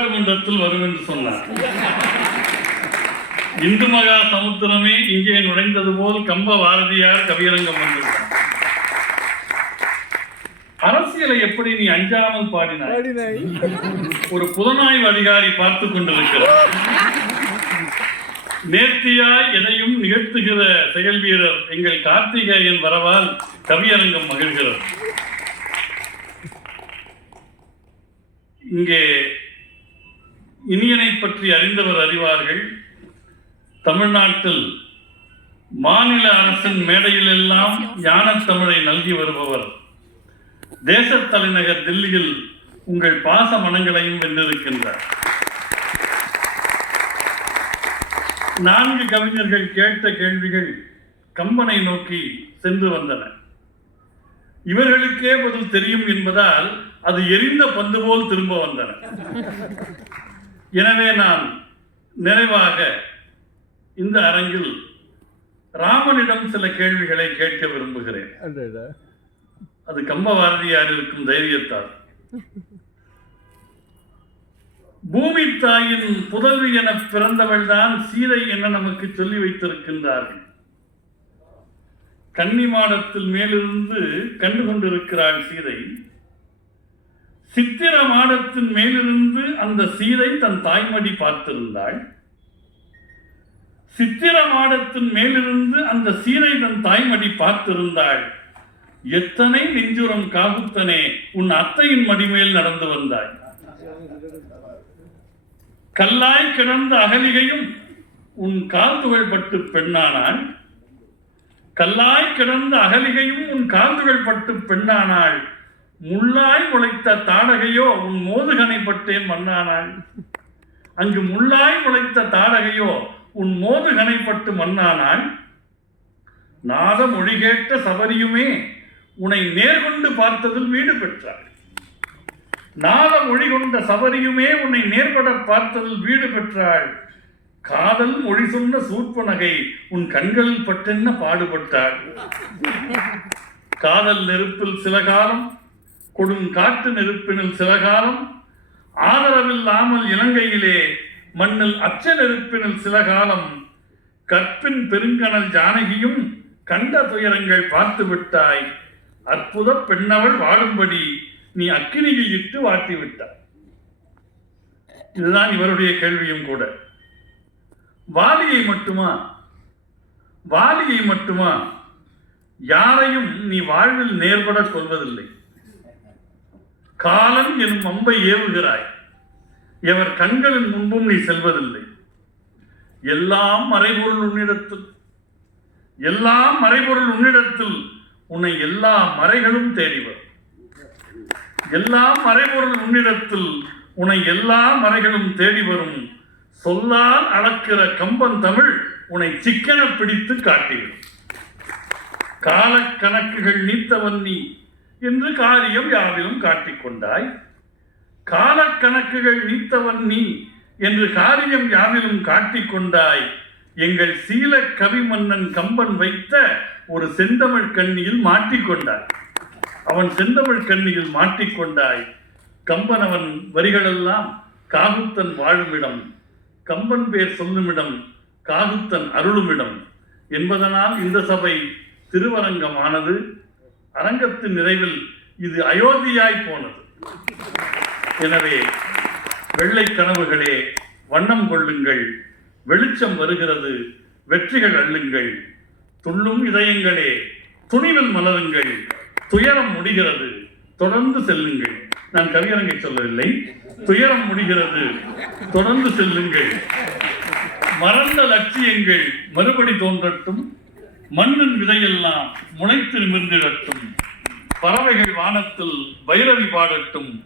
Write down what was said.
நாடாளுமன்றத்தில் வரும் என்று சொன்னார். இந்து மகா சமுத்திரமே இங்கே நுழைந்தது போல் கம்ப பாரதியார் கவியரங்கம் வந்திருக்கார் அரசியலை எப்படி நீ அஞ்சாமல் பாடினாய்? ஒரு புலனாய்வு அதிகாரி பார்த்து கொண்டிருக்கிறார். நேர்த்தியாய் எதையும் நிகழ்த்துகிற செயல் வீரர் எங்கள் கார்த்திகேயன் வரவால் கவியரங்கம் மகிழ்கிறது. இங்கே இனியனை பற்றி அறிந்தவர் அறிவார்கள். தமிழ்நாட்டில் மாநில அரசின் மேடையிலெல்லாம் ஞானத் தமிழை நல்கி வருபவர். தேச தலைநகர் தில்லியில் உங்கள் பாச மனங்களையும் வென்றிருக்கின்றார். நான்கு கவிஞர்கள் கேட்ட கேள்விகள் கம்பனை நோக்கி சென்று வந்தன. இவர்களுக்கே பதில் தெரியும் என்பதால் அது எரிந்த பந்து போல் திரும்ப வந்தன. எனவே நான் நிறைவாக இந்த அரங்கில் ராமனிடம் சில கேள்விகளை கேட்க விரும்புகிறேன். அது கம்ப பாரதியார் இருக்கும் தைரியத்தால். பூமி தாயின் புதல்வி என பிறந்தவள் தான் சீதை என நமக்கு சொல்லி வைத்திருக்கின்றார்கள். கன்னி மாடத்தில் மேலிருந்து கண்டு கொண்டிருக்கிறாள் சீதை. சித்திர மாடத்தின் மேலிருந்து அந்த சீதை தன் தாய்மடி பார்த்திருந்தாள். சித்திர மாடத்தின் மேலிருந்து அந்த சீதை தன் தாய்மடி பார்த்திருந்தாள். எத்தனை நெஞ்சுரம் காகுத்தனே உன் அத்தையின் மடிமேல் நடந்து வந்தாய். கல்லாய் கிடந்த அகலிகையும் உன் கால் துகள் பட்டு பெண்ணானாள். கல்லாய் கிடந்த அகலிகையும் உன் கால் பட்டு பெண்ணானாள். முள்ளாய் உழைத்த தாடகையோ உன் மோதுகனை பட்டேன் மண்ணானாள் அங்கு முள்ளாய் உழைத்த தாடகையோ உன் மோதுகனை பட்டு மண்ணானாள் நாத மொழி கேட்ட சபரியுமே உன்னை நேர்கொண்டு பார்த்ததில் வீடு பெற்றாள் நாத மொழி கொண்ட சபரியுமே உன்னை நேர்பட பார்த்ததில் வீடு பெற்றாள் காதல் மொழி சொன்ன சூட்ப நகை உன் கண்களில் பட்டென்ன பாடுபட்டாள் காதல் நெருப்பில் சில காலம் கொடும் காட்டு நெருப்பினில் சில காலம் ஆதரவில்லாமல் இலங்கையிலே மண்ணில் அச்ச நெருப்பினில் சில காலம் கற்பின் பெருங்கணல் ஜானகியும் கண்ட துயரங்கள் பார்த்து விட்டாய். அற்புத பெண்ணவள் வாழும்படி நீ அக்கினியில் இட்டு வாட்டி விட்டாய். இதுதான் இவருடைய கேள்வியும் கூட. வாலியை மட்டுமா? வாலியை மட்டுமா? யாரையும் நீ வாழ்வில் நேர்பட கொள்வதில்லை. காலன் எனும் அம்பை ஏவுகிறாய். எவர் கண்களின் முன்பும் நீ செல்வதில்லை. எல்லாம் மறைபொருள் உன்னிடத்தில் எல்லாம் மறைபொருள் உன்னிடத்தில் உன்னை எல்லா மறைகளும் தேடி வரும். எல்லாம் மறைபொருள் உன்னிடத்தில் உன்னை எல்லா மறைகளும் தேடி வரும். சொல்லால் அளக்கிற கம்பன் தமிழ் உன்னை சிக்கன பிடித்து காட்டிவிடும். காலக்கணக்குகள் நீத்தவன் நீ என்று காரியம் யாவிலும் காட்டிக்கொண்டாய். காலக்கணக்குகள் நீத்தவன் நீ என்று காரியம் யாவிலும் காட்டிக்கொண்டாய். எங்கள் சீல கவி மன்னன் கம்பன் வைத்த ஒரு செந்தமிழ் கண்ணியில் மாட்டிக்கொண்டாய். அவன் செந்தமிழ் கண்ணியில் மாட்டிக்கொண்டாய். கம்பன் அவன் வரிகளெல்லாம் காகுத்தன் வாழுமிடம். கம்பன் பேர் சொல்லுமிடம் காகுத்தன் அருளுமிடம். என்பதனால் இந்த சபை திருவரங்கமானது. அரங்கத்தின் நிறைவில் இது அயோத்தியாய் போனது. எனவே வெள்ளை கனவுகளே வண்ணம் கொள்ளுங்கள் வெளிச்சம் வருகிறது வெற்றிகள் அள்ளுங்கள். துள்ளும் இதயங்களே துணிவில் மலருங்கள் துயரம் முடிகிறது தொடர்ந்து செல்லுங்கள். நான் கவியரங்கை சொல்லவில்லை. துயரம் முடிகிறது தொடர்ந்து செல்லுங்கள். மறந்த லட்சியங்கள் மறுபடி தோன்றட்டும். மண்ணின் விதையெல்லாம் முளைத்து நிமிர்ந்திடட்டும். பறவைகள் வானத்தில் பைரவி பாடட்டும்.